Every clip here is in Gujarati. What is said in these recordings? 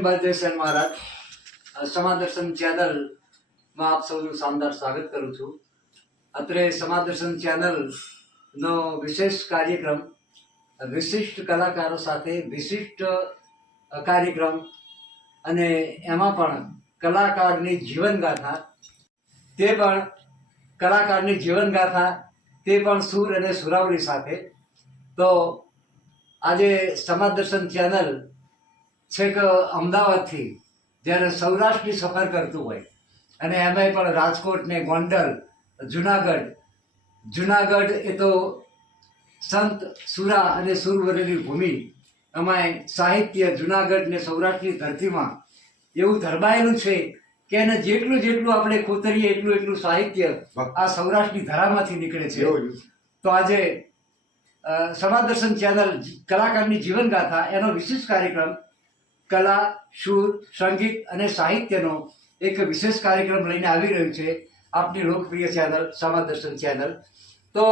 જય બળદેવસેન મહારાજ. સમાદર્શન ચેનલમાં આપ સૌનું શાનદાર સ્વાગત કરું છું. અત્રે સમાદર્શન ચેનલનો વિશેષ કાર્યક્રમ, વિશિષ્ટ કલાકારો સાથે વિશિષ્ટ કાર્યક્રમ, અને એમાં પણ કલાકારની જીવનગાથા, તે પણ કલાકારની જીવનગાથા, તે પણ સૂર અને સુરાવલી સાથે. તો આજે સમાદર્શન ચેનલ છેક અમદાવાદથી જ્યારે સૌરાષ્ટ્રની સફર કરતું હોય, અને એમાંય પણ રાજકોટ ને ગોંડલ, જુનાગઢ એ તો સંત સુરા અને સુરવરેલી ભૂમિ, એમાંય સાહિત્ય જુનાગઢ ને સૌરાષ્ટ્રની ધરતીમાં એવું ધરબાયેલું છે કે એને જેટલું જેટલું આપણે ખોતરીએ એટલું સાહિત્ય આ સૌરાષ્ટ્રની ધરામાંથી નીકળે છે. તો આજે સમાદર્શન ચેનલ કલાકારની જીવનગાથા એનો વિશેષ કાર્યક્રમ, કલા, સુર, સંગીત અને સાહિત્યનો એક વિશેષ કાર્યક્રમ લઈને આવી રહ્યું છે આપની લોકપ્રિય ચેનલ સમાદર્શન ચેનલ. તો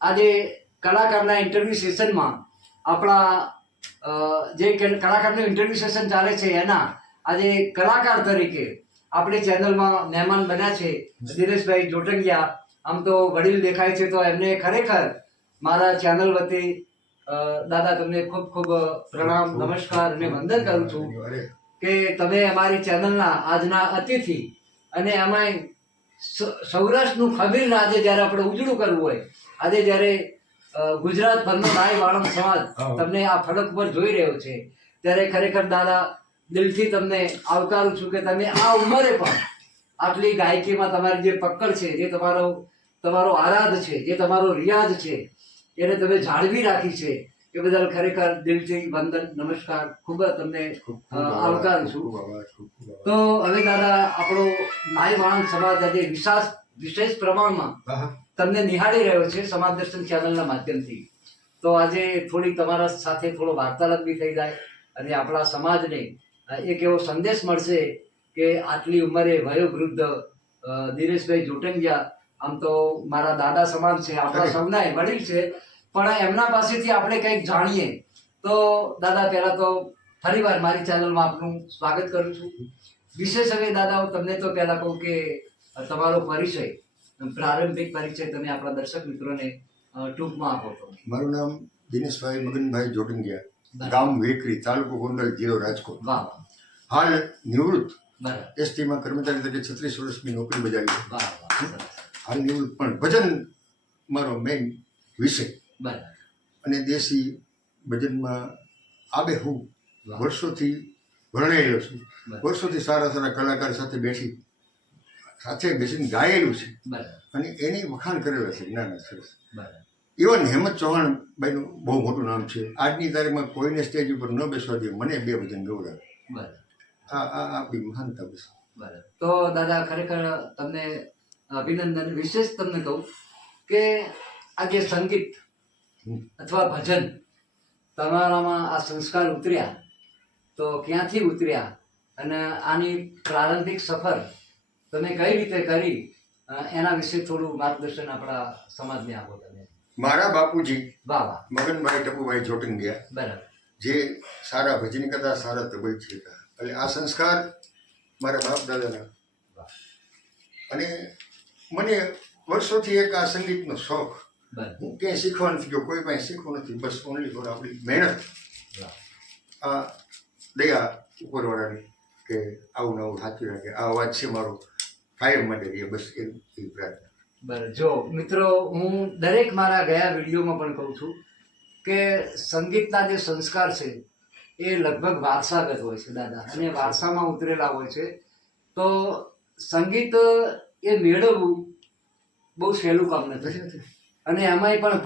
આજે કલાકારના ઇન્ટરવ્યુ સેશનમાં આપણા જે કલાકારનું ઇન્ટરવ્યુ સેશન ચાલે છે એના આજે કલાકાર તરીકે આપણી ચેનલમાં મહેમાન બન્યા છે દિનેશભાઈ જોટંગિયા. આમ તો વડીલ દેખાય છે, તો એમને ખરેખર મારા ચેનલ વતી દાદા તમને ખૂબ ખૂબ પ્રણામ, નમસ્કાર અને વંદન કરું છું કે તમે અમારી ચેનલના આજના અતિથિ, અને એમાંય સૌરાષ્ટ્રનું ખમીર આજે જ્યારે આપણે ઉજળું કરવું હોય, આજે જ્યારે ગુજરાત ભરનો નાય વાળંદ સમાજ તમને આ ફલક પર જોઈ રહ્યો છે, ત્યારે ખરેખર દાદા દિલથી તમને આવકારું છું કે તમે આ ઉંમરે પણ આટલી ગાયકીમાં તમારી જે પકડ છે, જે તમારો આરાધ છે, જે તમારો રિયાઝ છે, એને તમે જાળવી રાખી છે, એ બદલ ખરેખર દિલથી વંદન, નમસ્કાર, ખૂબ તમને આવકારું છું. તો હવે દાદા આપણો નાય વાળંદ સમાજ આજે વિશેષ પ્રમાણમાં તમને નિહાળી રહ્યો છે સમાદર્શન ચેનલના માધ્યમથી. તો આજે થોડી તમારા સાથે થોડો વાર્તાલાપ બી થઈ જાય, અને આપણા સમાજને એક એવો સંદેશ મળશે કે આટલી ઉંમરે વયોવૃદ્ધ દિનેશભાઈ જોટંગિયા આમ તો મારા દાદા સમાન છે, આપણા સૌના વડીલ છે, પણ એમના પાસેથી આપણે કંઈક જાણીએ. તો દાદા પહેલા તો ફરીવાર મારી ચેનલમાં આપનું સ્વાગત કરું છું. વિશેષ હવે દાદા હું તમને તો પહેલા કહું કે તમારો પરિચય, પ્રારંભિક પરિચય તમે આપણા દર્શક મિત્રોને ટૂંકમાં આપો. તો મારું નામ દિનેશભાઈ મગનભાઈ જોટંગિયા, ગામ વેકરી, તાલુકો ગોંડલ, જિલ્લો રાજકોટ. વાહ. હાલ નિવૃત્ત, બરાબર. એસટીમાં કર્મચારી તરીકે 36 વર્ષની નોકરી બજાવી. વાહ. હાલ નિવૃત્ત, પણ ભજન મારો મેઇન વિષય. બરાબર. અને દેશી ભજનમાં આબેહૂબ વર્ષોથી વર્ણેલો છું. વર્ષોથી સારા સારા કલાકાર સાથે બેસીને ગાયેલું છે, અને એની વખાણ કરેલા છે. જ્ઞાન સરસ. ઇવન હેમંત ચૌહાણ ભાઈનું બહુ મોટું નામ છે. આજની તારીખમાં કોઈને સ્ટેજ ઉપર ન બેસવા દે, મને 2 ભજન ગૌરાવે. આ આપણી મહાનતા બસ. તો દાદા ખરેખર તમને અભિનંદન. વિશેષ તમને કહું કે આ જે સંગીત અથવા ભજન તમારામાં આ સંસ્કાર ઉતર્યા, તો ક્યાંથી ઉતર્યા, અને આની પ્રારંભિક સફર તમે કઈ રીતે કરી, એના વિશે થોડું માર્ગદર્શન આપણા સમાજને આપો તમે. મારા બાપુજી વાહ. મગનભાઈ ટપુભાઈ જોટંગિયા, બરાબર, જે સારા ભજન કરતા, સારા તબલચી હતા. એટલે આ સંસ્કાર મારા બાપ દાદાના. અને મને વર્ષોથી એક આ સંગીતનો શોખ. હું ક્યાંય શીખવા નથી ગયો, કોઈ પાસે શીખવું નથી, બસ ઓનલી ફોર આપણી મહેનત, આ દયા ઉપરવાળાની કે આવું નવું સાચવી રાખે. આ અવાજ છે મારો કાયમ માટે રહે, બસ એ પ્રાર્થના. બરાબર. જો મિત્રો, હું દરેક મારા ગયા વિડીયોમાં પણ કહું છું કે સંગીતના જે સંસ્કાર છે એ લગભગ વારસાગત હોય છે દાદા, અને વારસામાં ઉતરેલા હોય છે. તો સંગીત એ મેળવવું બહુ સહેલું કામ નથી, અને એમાંય પણ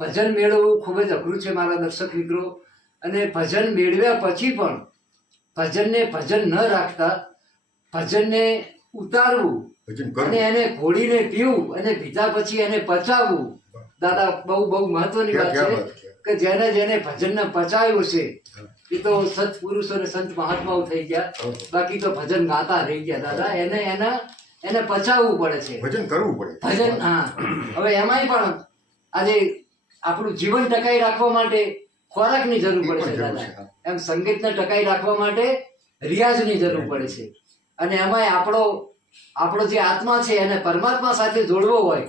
ભજન મેળવવું ખૂબ જ અઘરું છે મારા દર્શક મિત્રો. અને ભજન મેળવ્યા પછી પણ ભજનને ભજન ન રાખતા, ભજનને ઉતારવું અને એને ઘોડીને પીવું, અને પીધા પછી એને પચાવવું, દાદા બહુ મહત્વની વાત છે કે જેને ભજનને પચાવ્યું છે એ તો સત્પુરુષો અને સંત મહાત્માઓ થઈ ગયા, બાકી તો ભજન ગાતા રહી ગયા દાદા. એને પચાવવું પડે છે, ભજન કરવું પડે. ભજન, હા. હવે એમાંય પણ આજે આપણું જીવન ટકાઈ રાખવા માટે ખોરાકની જરૂર એ પડે પણ છે જરૂર દાદા. છે. એમ સંગીતને ટકાઈ રાખવા માટે રિયાઝની જરૂર પડે છે. અને એમાંય આપણો જે આત્મા છે એને પરમાત્મા સાથે જોડવો હોય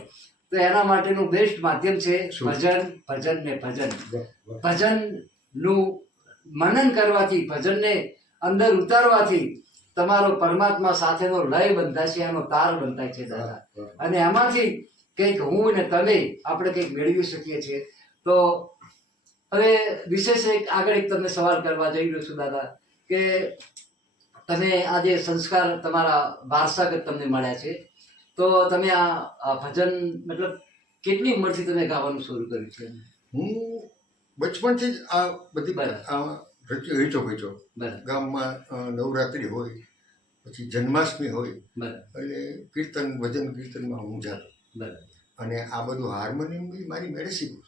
તો એના માટેનું બેસ્ટ માધ્યમ છે શું? ભજન ને ભજન. ભજનનું મનન કરવાથી, ભજનને અંદર ઉતારવાથી તમારો પરમાત્મા સાથેનો લય બંધાશે, એનો તાર બંધાય છે દાદા. અને એમાંથી કંઈક હું ને તમે આપણે કંઈક મેળવી શકીએ છીએ. તો હવે વિશેષ આગળ એક તમને સવાલ કરવા જઈ રહ્યો છું દાદા, કે તમે આ જે સંસ્કાર તમારા વારસાગત તમને મળ્યા છે, તો તમે આ ભજન મતલબ કેટલી ઉંમરથી તમે ગાવાનું શરૂ કર્યું છે? હું બચપનથી જ આ બધી બરાબર. રચ્યો વેચો બરાબર ગામમાં નવરાત્રિ હોય, પછી જન્માષ્ટમી હોય, બરાબર એટલે કીર્તન ભજન કીર્તનમાં હું જાતો. બરાબર. અને આ બધું હાર્મોનિયમ બી મારી મેળે શીખું.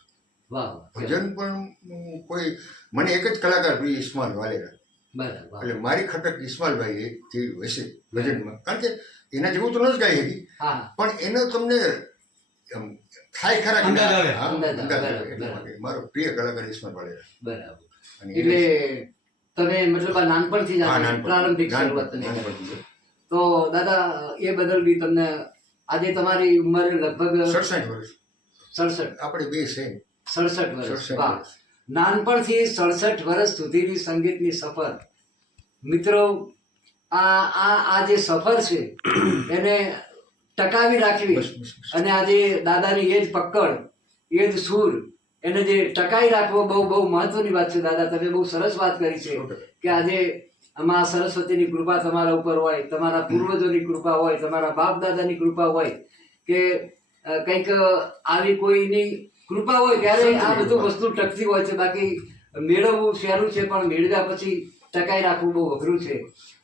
વાહ. ભજન પણ હું કોઈ મને એક જ કલાકાર પ્રિય ઇસ્માલ વાલેરા. બરાબર. એટલે મારી ખટક ઇસ્માલભાઈ એ જે હશે ભજનમાં, કારણ કે એના જેવું તો ન જ ગાઈ હતી, હા. પણ એનો તમને આમ થાય ખરા કે અંદાજ ના? આવે. હા, અંદાજ અંદાજ આવે. આવે. એટલા માટે મારો પ્રિય કલાકાર ઇસ્માલ વાલેરા. બરાબર. અને એટલે તમે મતલબ આ નાનપણથી જ હા, આ નાનપણ. પ્રારંભિક શરૂઆત નાનપણ. તમે કરી. નાનપણથી. તો દાદા એ બદલ બી તમને આજે તમારી ઉંમર લગભગ 67 વર્ષ 67 આપણે બે છે. 67 વર્ષ. 67 વાહ. વર્ષ. નાનપણથી 67 વર્ષ સુધીની સંગીતની સફર. મિત્રો, આ જે સફર છે એને ટકાવી રાખવી બસ, બસ, બસ. અને આજે દાદાની એ જ પકડ, એ જ સૂર, એને જે ટકાઈ રાખવો બહુ બહુ મહત્વની વાત છે દાદા. તમે બહુ સરસ વાત કરી છે કે આજે આમાં સરસ્વતીની કૃપા તમારા ઉપર હોય, તમારા પૂર્વજોની કૃપા હોય, તમારા બાપ દાદાની કૃપા હોય, કે કંઈક આવી કોઈની કૃપા હોય ત્યારે આ બધું વસ્તુ ટકતી હોય છે. બાકી મેળવવું સહેલું છે, પણ મેળવ્યા પછી ટકાઈ રાખવું બહુ અઘરું છે.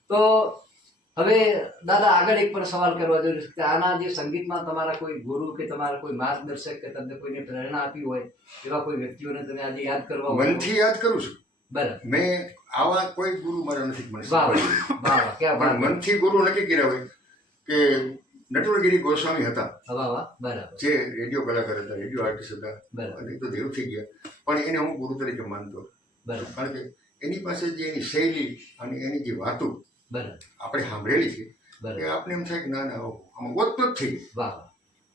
તો હવે દાદા આગળ એક પણ સવાલ કરવા જોઈએ કે આના જે સંગીતમાં તમારા કોઈ ગુરુ કે તમારા કોઈ માર્ગદર્શક કે તમને કોઈને પ્રેરણા આપી હોય એવા કોઈ વ્યક્તિઓને તમે આજે યાદ કરવા હોય? મનથી યાદ કરું છું. બરાબર. મેં આવા કોઈ ગુરુ મારા નથી મળી વાહ શક્યા. વાહ વાહ, ક્યાં પણ વાત. મનથી ગુરુ નક્કી કર્યા હોય કે નટવરગીરી ગોસ્વામી હતા, વાહ વાહ. બરાબર જે રેડિયો કલાકાર હતા, રેડિયો આર્ટિસ્ટ હતા, બરાબર અને એ તો દેવ થઈ ગયા, પણ એને હું ગુરુ તરીકે માનતો. બરાબર કારણ કે એની પાસે જે એની શૈલી અને એની જે વાતો બરાબર આપણે સાંભળેલી છે, બરાબર. એ આપણે એમ થાય કે ના ના આમાં ઓતપ્રોત થઈ ગઈ. વાહ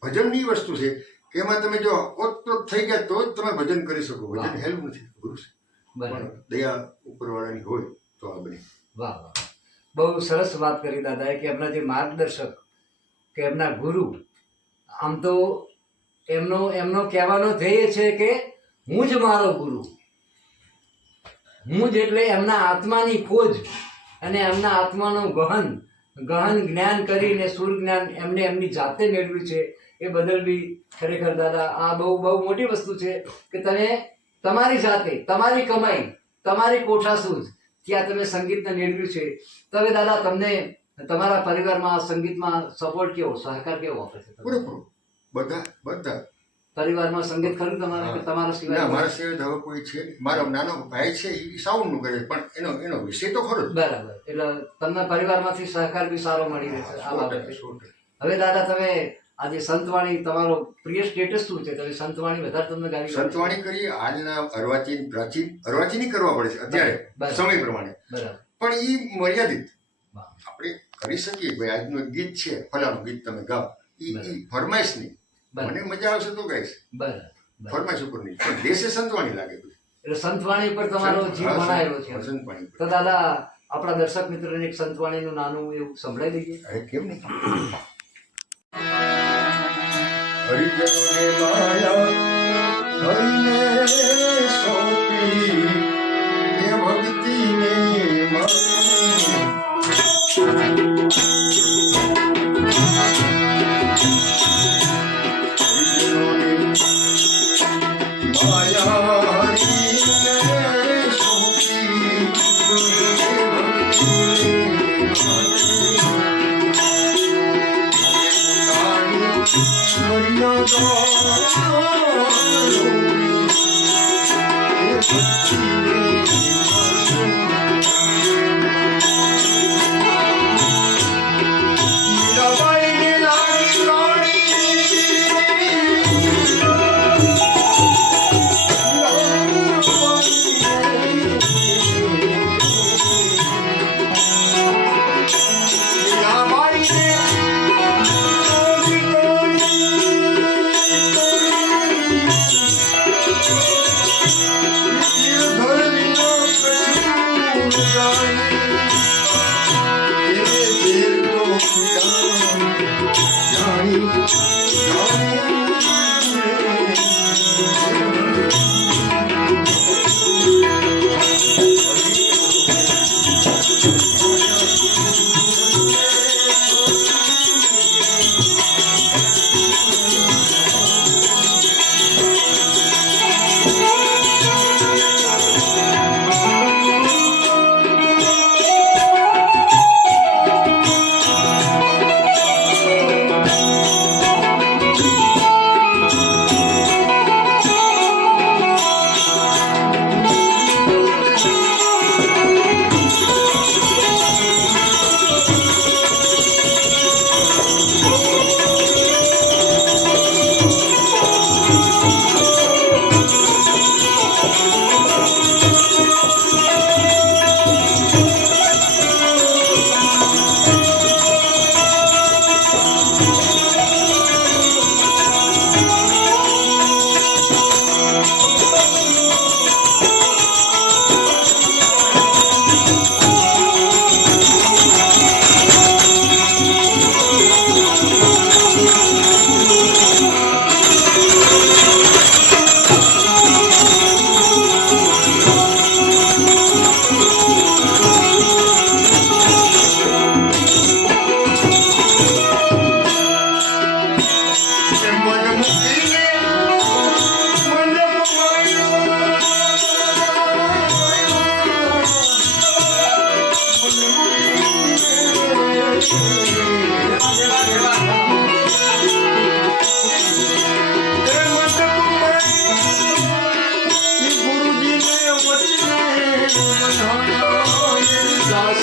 ભજનની વસ્તુ છે કે એમાં તમે જો ઓતપ્રોત થઈ ગયા તો જ તમે ભજન કરી શકો. વાહ. ભજન હેલું નથી, ગુરુ છે. બરાબર. પણ દયા ઉપરવાળાની હોય તો આ બને. વાહ વાહ. બહુ સરસ વાત કરી દાદાએ કે એમના જે માર્ગદર્શક કે એમના ગુરુ, આમ તો એમનો કહેવાનો ધ્યેય છે કે હું જ મારો ગુરુ. હું જ એટલે એમના આત્માની ખોજ અને એમના આત્માનું ગહન જ્ઞાન કરીને સુર જ્ઞાન એમને એમની જાતે મેળવ્યું છે. એ બદલ બી ખરેખર દાદા આ બહુ બહુ મોટી વસ્તુ છે કે તમે તમારી જાતે, તમારી કમાઈ, તમારી કોઠાસૂઝ ત્યાં તમે સંગીતને મેળવ્યું છે. તો હવે દાદા તમને તમારા પરિવારમાં સંગીતમાં સપોર્ટ કેવો, સહકાર કેવો આપે છે? પૂરેપૂરો બધા બધા. પરિવારમાં સંગીત ખરું તમારે કે તમારા ના, સિવાય? મારા સિવાય તો હવે કોઈ છે નહીં. મારો નાનો ભાઈ છે એ સાઉન્ડનું કરે છે, પણ એનો વિષય તો ખરો જ. બરાબર. એટલે તમને પરિવારમાંથી સહકાર બી સારો મળી રહેશે આ 100%, બાબતે. 100%. હવે દાદા તમે આજે સંતવાણી, તમારો પ્રિય સ્ટેટસ શું છે? તમે સંતવાણી વધારે તમને ગાવી ગમે છે? સંતવાણી કરીએ હાલના અર્વાચીન કરવા પડે છે અત્યારે બરાબર. સમય પ્રમાણે, બરાબર. પણ એ મર્યાદિત. વાહ. આપણે કરી શકીએ ભાઈ આજનું એક ગીત છે, ફલાણું ગીત તમે ગાઓ, એ ફરમાઈશ નહીં. બરાબર. મને મજા આવશે તો ગાઈશ, બરાબર. ફરમાઈશ ઉપર નહીં. પણ દેશે સંતવાણી લાગે પછી. એટલે સંતવાણી પર તમારો જીવ ભણાયેલો છે. સંતવાણી ઉપર. તો દાદા આપણા દર્શક મિત્રોને એક સંતવાણીનું નાનું એવું સંભળાઈ દઈએ. અરે કેમ નહીં. હરિજનોને માયા હરિને સોંપી એ ભક્તિને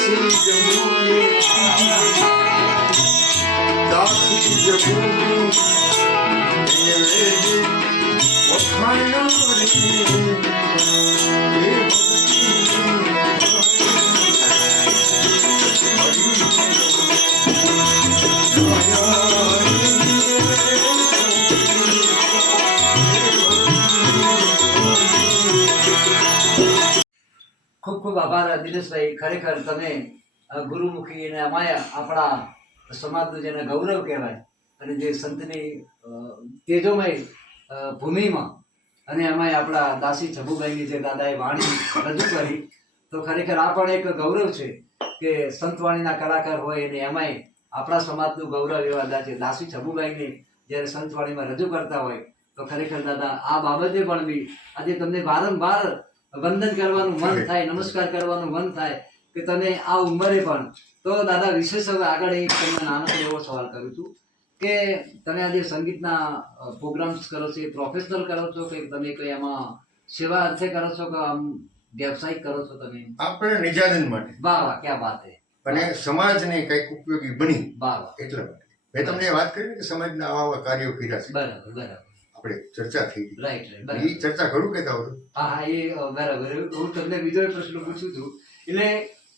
દાસી જમોને દાસી જમોને વખાણ્યો રે એ ખૂબ ખૂબ આભાર દિનેશભાઈ. ખરેખર તમે ગુરુમુખી અને અમાયા આપણા સમાજનું જેને ગૌરવ કહેવાય અને જે સંતની તેજોમય ભૂમિમાં અને એમાંય આપણા દાસી છબુભાઈની જે દાદાએ વાણી રજૂ કરી, તો ખરેખર આ પણ એક ગૌરવ છે કે સંતવાણીના કલાકાર હોય અને એમાંય આપણા સમાજનું ગૌરવ એવા દાસી છબુભાઈને જ્યારે સંતવાણીમાં રજૂ કરતા હોય, તો ખરેખર દાદા આ બાબતે પણ બી આજે તમને વારંવાર વંદન કરવાનું મન થાય, નમસ્કાર કરવાનું મન થાય કે તમે આ ઉંમરે પણ. તો દાદા વિશેષ હવે આગળ એક તમને નાનકડો એવો સવાલ કરું છું કે તમે આજે સંગીતના પ્રોગ્રામ્સ કરો છો, પ્રોફેશનલ કરો છો કે તમે કઈ એમાં સેવા અર્થે કરો છો કે આમ વ્યવસાયિક કરો છો તમે? આપણે નિજાનંદ માટે. વાહ વાહ, ક્યાં વાત હે. અને સમાજને કંઈક ઉપયોગી બની વાહ વાહ. એટલા માટે મેં તમને વાત કરી કે સમાજના આવા કાર્યો કર્યા છે. બરાબર બરાબર. આપણે ચર્ચા થઈ રાઈટ એ રાઈટ. ચર્ચા કરું કે તાવ હા હા, એ બરાબર. હું તમને બીજો એક પ્રશ્ન પૂછું છું. એટલે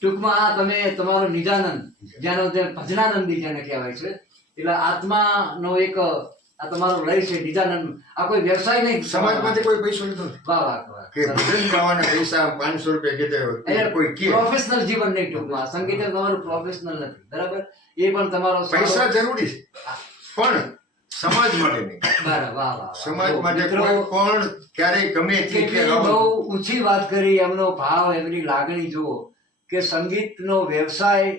ટૂંકમાં આ તમે તમારો નિજાનંદ, જેનો જે ભજનાનંદી જેને કહેવાય છે, એટલે આત્માનો એક આ તમારો લય છે નિજાનંદ. આ કોઈ વ્યવસાય નહીં, સમાજમાંથી કોઈ પૈસો લીધો નથી. વાહ વાહ વાહ. કે ભજન ગાવાના પૈસા 500 રૂપિયા કીધે કોઈ કે પ્રોફેશનલ જીવન નહીં, ટૂંકમાં સંગીત એ તમારું પ્રોફેશનલ નથી, બરાબર. એ પણ તમારો પૈસા જરૂરી છે પણ સમાજ માટે નહીં. બરાબર. વાહ વાહ. સમાજ માટે મિત્રો, કોઈ પણ ક્યારેય ગમે તે કેટલી બહુ ઊંચી વાત કરી. એમનો ભાવ, એમની લાગણી જુઓ કે સંગીતનો વ્યવસાય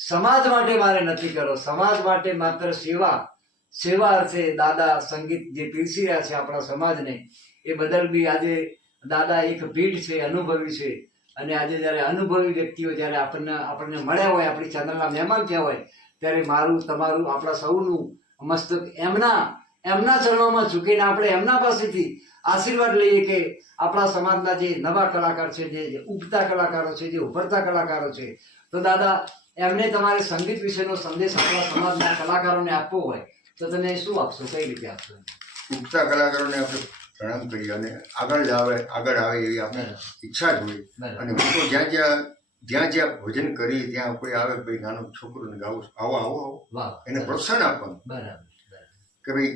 સમાજ માટે મારે નથી કરવો, સમાજ માટે માત્ર સેવા અર્થે દાદા સંગીત જે પીરસી રહ્યા છે આપણા સમાજને, એ બદલ બી આજે દાદા એક ભીડ છે, અનુભવી છે. અને આજે જ્યારે અનુભવી વ્યક્તિઓ જ્યારે આપણને મળ્યા હોય, આપણી ચેનલના મહેમાન થયા હોય, ત્યારે મારું તમારું આપણા સૌનું મસ્તક એમના ચરણોમાં ઝૂકીને આપણે એમના પાસેથી આશીર્વાદ લઈએ કે આપણા સમાજના જે નવા કલાકાર છે, જે ઉગતા કલાકારો છે, જે ઉભરતા કલાકારો છે, તો દાદા એમને તમારે સંગીત વિશેનો સંદેશ આપણા સમાજના કલાકારોને આપવો હોય તો તમે શું આપશો, કઈ રીતે આપશો? ઉગતા કલાકારોને આપણે પ્રણામ કરીએ અને આગળ આવે એવી આપણે ઈચ્છા જ હોય. અને હું તો જ્યાં ભોજન કરી ત્યાં કોઈ આવે ભાઈ નાનો છોકરોને ગાવું આવો એને પ્રોત્સાહન આપવાનું. બરાબર. કે ભાઈ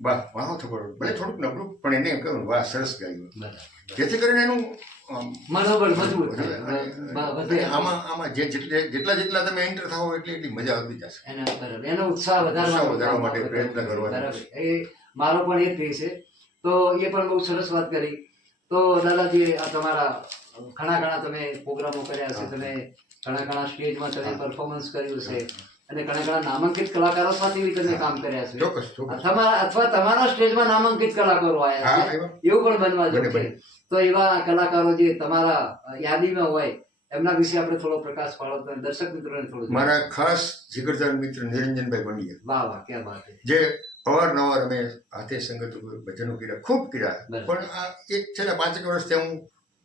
વાહ વાહ થયો ભલે થોડુંક નબળું પણ એને એમ કહ્યું વાહ સરસ ગાયું, જેથી કરીને એનું મનોબળ મજબૂત આમાં જેટલા તમે એન્ટર થાઓ એટલી મજા આવતી જશે. એનો ઉત્સાહ વધારવા માટે પ્રયત્ન કરવા. બરાબર. એ મારો પણ એ જ છે. તો એ પણ બહુ સરસ વાત કરી. તો દાદાજી આ તમારા ઘણા તમે પ્રોગ્રામો કર્યા છે, તમે ઘણા સ્ટેજમાં તમે પરફોર્મન્સ કર્યું છે અને ઘણા નામાંકિત કલાકારો સાથે બી તમે કામ કર્યા છે. અથવા તમારા સ્ટેજમાં નામાંકિત કલાકારો આવ્યા છે, એવું પણ બનવા જેવું છે. તો એવા કલાકારો જે તમારા યાદીમાં હોય એમના વિશે આપણે થોડો પ્રકાશ પાડો તો દર્શક મિત્રોને થોડું. મારા ખાસ જીગરદાર મિત્ર નિરંજનભાઈ પંડ્યા. વાહ વાહ, ક્યાં વાત છે. જે અવારનવાર અમે હાથે સંગત ભજનો કર્યા, ખૂબ કર્યા. પણ આ છેલ્લા 5 વર્ષથી હું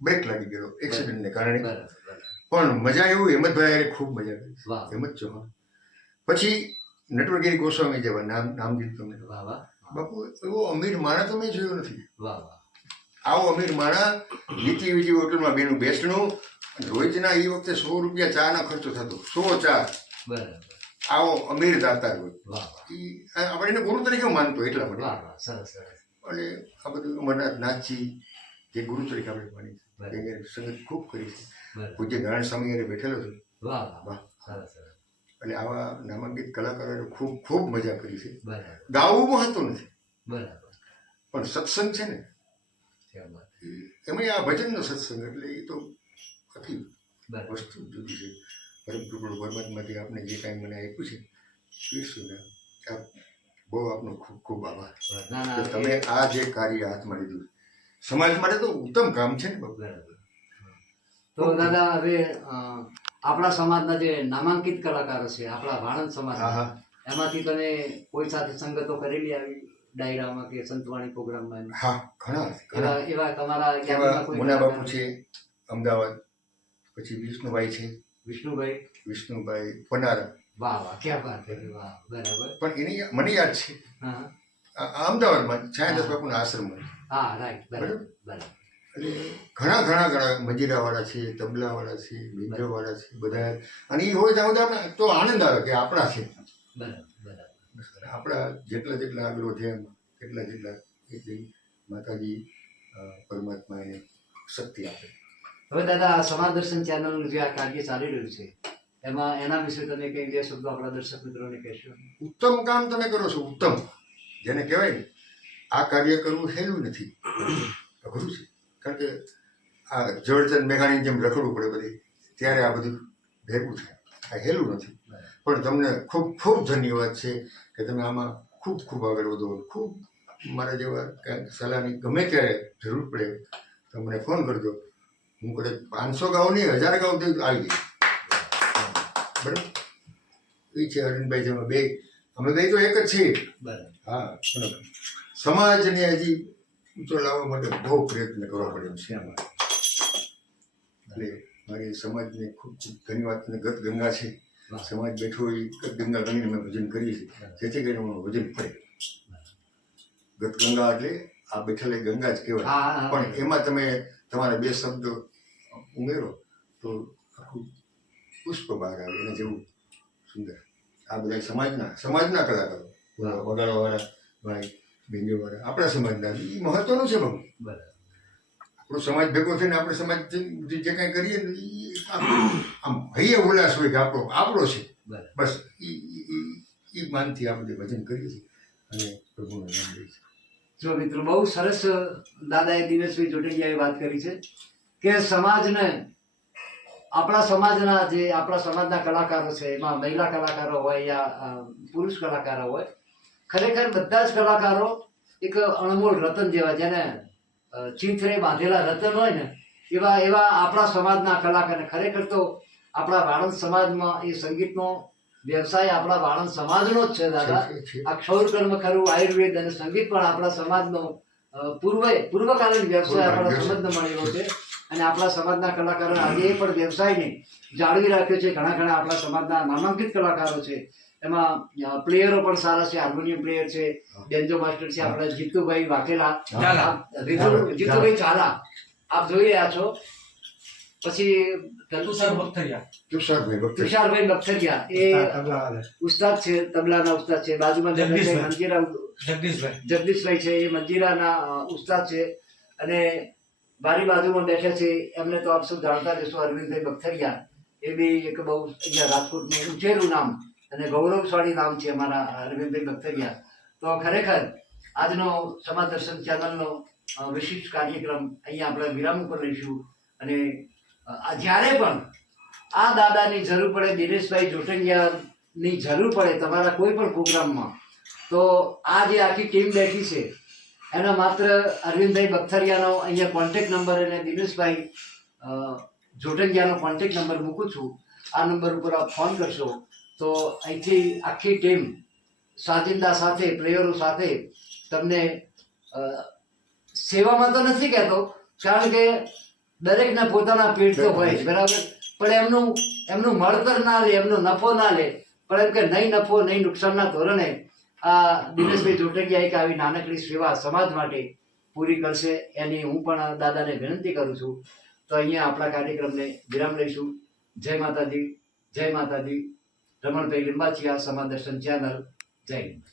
બ્રેક લાગી ગયો એક્સિડન્ટને કારણે. પણ મજા એવું હેમંતભાઈ ખૂબ મજા કરી. હેમંત ચૌહાણ પછી નટવરગીરી ગોસ્વામી જેવા નામ દીધું તમને. બાપુ એવો અમીર માણા તો મેં જોયો નથી. આવો અમીર માણા નીતિ વિજી હોટલમાં બેનું બેસણું, રોજના એ વખતે 100 રૂપિયા ચાનો ખર્ચો થતો, 100 ચા. આવો અમીર દાતાર હોય. આપણે એને ગુરુ તરીકે માનતો એટલા માટે. અને આ બધું અમરનાથ નાથજી જે ગુરુ તરીકે આપણે માની સંગત ખૂબ કરી છે. પૂજ્ય નારાયણ સ્વામી બેઠેલો છું. એટલે આવા નામાંકિત કલાકારોએ ખૂબ મજા કરી છે. ગાવું મહત્વ નથી, પણ સત્સંગ છે ને એમાં આ ભજનનો સત્સંગ એટલે એ તો આખી વસ્તુ જુદી છે. પરમ કૃપા પરમાત્માથી આપણે જે કાંઈ મને આપ્યું છે આ બહુ આપનો ખૂબ ખૂબ આભાર. તમે આ જે કાર્ય હાથમાં લીધું સમાજ માટે તો ઉત્તમ કામ છે ને. તો દાદા હવે આપણા સમાજના જે નામાંકિત કલાકારો છે, આપણા વાણંદ સમાજ, એમાંથી તમે કોઈ સાથે સંગતો કરેલી આવી ડાયરામાં કે સંતવાણી પ્રોગ્રામમાં? હા, ઘણા એવા તમારા મુના બાપુ છે અમદાવાદ, પછી વિષ્ણુભાઈ છે વિષ્ણુભાઈ પનારા. વાહ વાહ, ક્યાં વાત કરી, વાહ, બરાબર. પણ એની મને યાદ છે હા અમદાવાદમાં છાયાદાસ બાપુના આશ્રમમાં. હા, રાઈટ, બરાબર બરાબર. અને ઘણા મંજીરાવાળા છે, તબલાવાળા છે, બીંજોવાળા છે બધા. અને એ હોય ત્યાં બધા આપણે તો આનંદ આવે કે આપણા છે. બરાબર બરાબર. આપણા જેટલા આગળ વધ્યા એટલા એટલી માતાજી પરમાત્મા એને શક્તિ આપે. હવે દાદા, આ સમાજ દર્શન ચેનલનું જે આ કાર્ય ચાલી રહ્યું છે એમાં એના વિશે તમે કઈ બે શબ્દો આપણા દર્શક મિત્રોને કહેશો? ઉત્તમ કામ તમે કરો છો, ઉત્તમ. જેને કહેવાય ને, આ કાર્ય કરવું સહેલું નથી, અઘરું છે. કારણ કે આ ઝવેરચંદ મેઘાણીની જેમ રખડવું પડે બધી, ત્યારે આ બધું ભેગું થાય. આ સહેલું નથી. પણ તમને ખૂબ ખૂબ ધન્યવાદ છે કે તમે આમાં ખૂબ આગળ વધો. ખૂબ મારા જેવા કાંઈક સલાહની ગમે ત્યારે જરૂર પડે તો મને ફોન કરજો. હું કદાચ 500 ગાઉં નહીં, 1000 ગાઉં તો આવી ગઈ. બરાબર. એ છે અરવિંદભાઈ, અમે બે તો એક જ છીએ. બરાબર. હા, બરાબર. સમાજને હજી ઊંચો લાવવા માટે બહુ પ્રયત્ન કરવા પડે છે આમાં. એટલે મારી સમાજને ખૂબ ધન્યવાદ. અને ગત ગંગા છે, સમાજ બેઠો એ ગત ગંગા ગણીને અમે ભજન કરીએ છીએ, જેથી કરીને અમારું ભજન પડે. ગત ગંગા એટલે આ બેઠેલી ગંગા જ કહેવાય. પણ એમાં તમે તમારા 2 શબ્દો ઉમેરો તો આખું પુષ્પ બહાર આવે, એને જેવું સુંદર. આ બધા સમાજના કલાકારો, વગાડવાવાળા ભાઈ, બેંજોવાળા, આપણા સમાજના. એ મહત્વનું છે બહુ. આપણો સમાજ ભેગો થઈને આપણે સમાજ જે કાંઈ કરીએ ને એ આમ હૈયે ઉલ્લાસ હોય કે આપણો છે. બસ એ માનથી આપણે ભજન કરીએ છીએ અને પ્રભુનું નામ લઈએ છીએ. જો મિત્રો, બહુ સરસ દાદાએ દિનેશભાઈ જોટંગિયાએ વાત કરી છે કે સમાજને, આપણા સમાજના કલાકારો છે, એમાં મહિલા કલાકારો હોય યા પુરુષ કલાકારો હોય, ખરેખર બધા જ કલાકારો એક અણમોલ રતન જેવા, જેને ચીંથરે બાંધેલા રતન હોય ને એવા આપણા સમાજના કલાકાર. ખરેખર તો આપણા વાણંદ સમાજમાં એ સંગીતનો વ્યવસાય આપણા વાણંદ સમાજનો જ છે દાદા. આ ક્ષૌર કર્મ ખરું, આયુર્વેદ અને સંગીત પણ આપણા સમાજનો પૂર્વકાલીન વ્યવસાય આપણા સમાજને મળેલો છે. અને આપણા સમાજના કલાકારો આજે એ પણ વ્યવસાયને જાળવી રાખ્યો છે. ઘણા આપણા સમાજના નામાંકિત કલાકારો છે, એમાં પ્લેયરો પણ સારા છે. હાર્મોનિયમ પ્લેયર છે, બેન્જો માસ્ટર છે, આપણા જીતુભાઈ વાઘેલા, જીતુભાઈ ચાલા આપ જોઈ રહ્યા છો. પછી તુષારભાઈ બખતરિયા, એ ઉસ્તાદ છે, તબલાના ઉસ્તાદ છે. બાજુમાં જગદીશભાઈ છે, એ મંજીરાના ઉસ્તાદ છે. અને મારી બાજુમાં બેઠા છે એમને તો આપ સૌ જાણતા જશો, અરવિંદભાઈ બખતરિયા. એ બી એક બહુ અહીંયા રાજકોટનું ઊંચેરું નામ અને ગૌરવશાળી નામ છે અમારા અરવિંદભાઈ બખતરિયા. તો ખરેખર આજનો સમાજ દર્શન ચેનલનો વિશિષ્ટ કાર્યક્રમ અહીંયા આપણે વિરામ ઉપર લઈશું. અને જ્યારે પણ આ દાદાની જરૂર પડે, દિનેશભાઈ જોટંગિયાની જરૂર પડે તમારા કોઈ પણ પ્રોગ્રામમાં, તો આ જે આખી ટીમ બેઠી છે એનો માત્ર અરવિંદભાઈ બખતરિયાનો અહીંયા કોન્ટેક્ટ નંબર અને દિનેશભાઈ જોટંગિયાનો કોન્ટેક્ટ નંબર મૂકું છું. આ નંબર ઉપર આપ ફોન કરશો તો અહીંથી આખી ટીમ સાજિંદા સાથે, પ્લેયરો સાથે તમને સેવામાં તો નથી કહેતો, કારણ કે દરેકના પોતાના પેટ તો હોય બરાબર, પણ એમનું મળતર ના લે, એમનો નફો ના લે, પણ એમ કે નહીં નફો નહીં નુકસાનના ધોરણે આ દિનેશભાઈ જોટંગિયા એક આવી નાનકડી સેવા સમાજ માટે પૂરી કરશે એની હું પણ દાદાને વિનંતી કરું છું. તો અહીંયા આપણા કાર્યક્રમને વિરામ લઈશું. જય માતાજી, જય માતાજી. રમણભાઈ લિંબાચિયા, સમાજ દર્શન ચેનલ. જય હિન્દ.